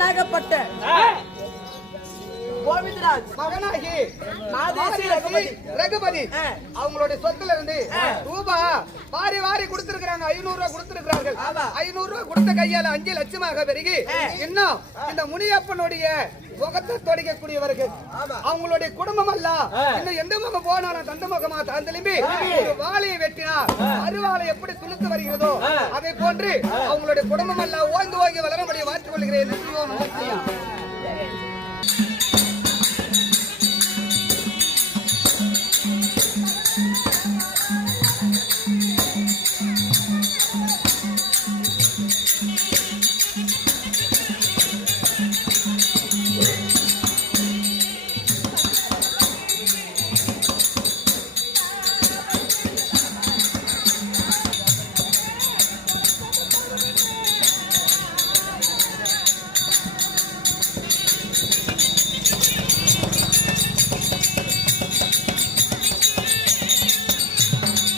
மகனாகப்பட்ட கோவிந்தராஜ். மகனாகி ரகுபதி. அவங்களுடைய சொத்துல இருந்து ரூபா வாரி வாரி கொடுத்திருக்கிறாங்க. ஐநூறு ரூபாய் கொடுத்திருக்கிறார்கள். ஐநூறு ரூபாய் கொடுத்த கையால அஞ்சு லட்சமாக பெருகி இன்னும் இந்த முனியப்பனுடைய முகத்தை தொடக்கக்கூடியவர்கள். அவங்களுடைய குடும்பம் அல்ல இன்னும் எந்த முகம் போனாலும் தந்த முகமா தாந்தலுமே வாழையை வெட்டினா அருவாலை எப்படி துளுத்து வருகிறதோ அதை போன்று அவங்களுடைய குடும்பம் அல்ல ஓங்கி ஓங்கி